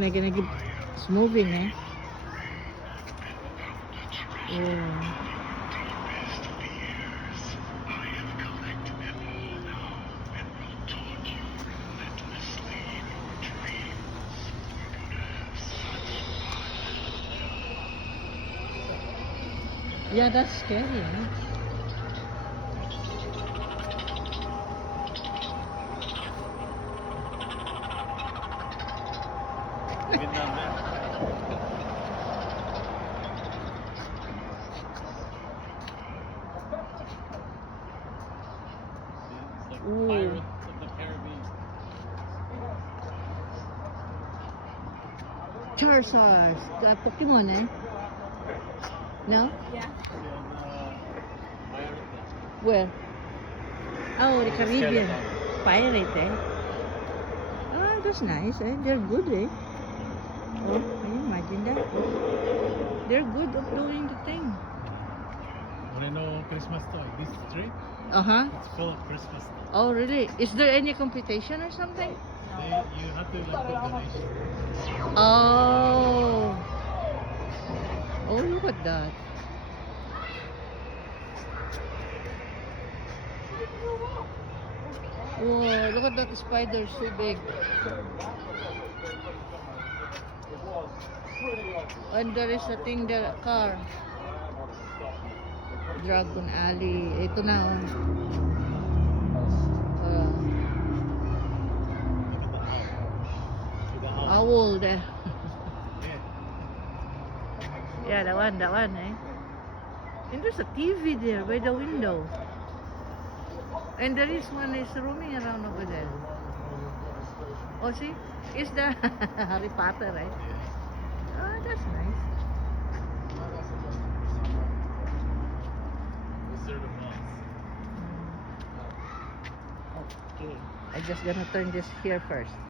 It's moving, eh? Oh. Yeah, that's scary, eh? Vietnam there. It's like Ooh. Pirates of the Caribbean. Charizard, the Pokemon, eh? No? Yeah. Pirate. Where? Oh, the Caribbean. Skeleton. Pirate, eh? Oh, that's nice, eh? They're good, eh? Oh, can you imagine that? They're good of doing the thing. Wanna know Christmas toy? This tree? Uh-huh. It's full of Christmas toys. Oh, really? Is there any competition or something? You have to like put donation. Oh. Oh, look at that. Whoa, look at that spider, so big. And there is a thing there, car. Dragon Alley. Ito na, oh. Look at the owl. Owl there. Yeah. Yeah, that one, eh? And there's a TV there by the window. And there is one is roaming around over there. Oh, see? It's the Harry Potter, right? Yeah. Oh, that's nice. Wizard of Oz. Okay. I'm just gonna turn this here first.